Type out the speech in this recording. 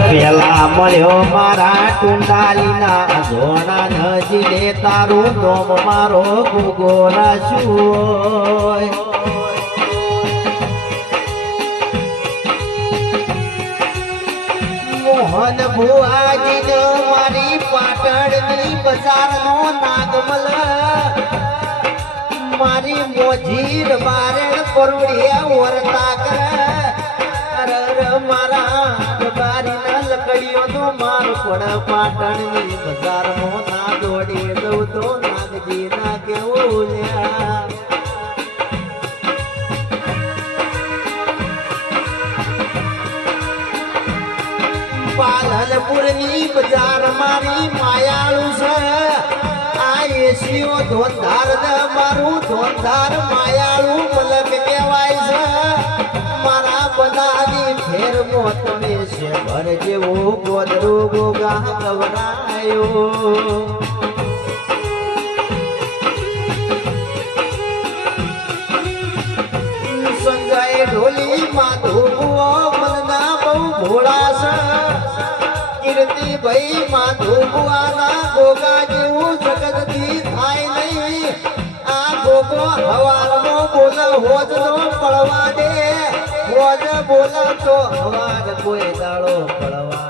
પેલા મળ્યો મારા ટુંડાલીના જોણા નજી લે તારું નોમ મારો ગુગો રાશું મોહન ભુવાજી મારી પાટણની બજારનો નાગમલ મારી મોજીર બારેણ કરોડિયા વરતા કરે મારા બારીના લકડીઓ તો માર પડ પાટણની બજારમાં ના દોડી દઉં તો નાગજી ના કેવું પાલનપુરની બજાર મારી માયાળુ છે આ એસીઓ ધોંધાર મારું ધોંધાર માયાળુ મલક કહેવાય છે મારા બધાની ફેર મોતમે છે ભર જેવો ગોદરો ગોગા ગવરાયો સંજય ઢોલી માધુઓ મનના બહુ ભોળા છે કીર્તિ ભાઈ માધુઆના ગોગા જેવું જગતથી થાય નહીં આ ગોગો હવારનો બોલ હોજનો પડવા દે હોજ બોલ તો હવાર કોઈ દાડો પડવા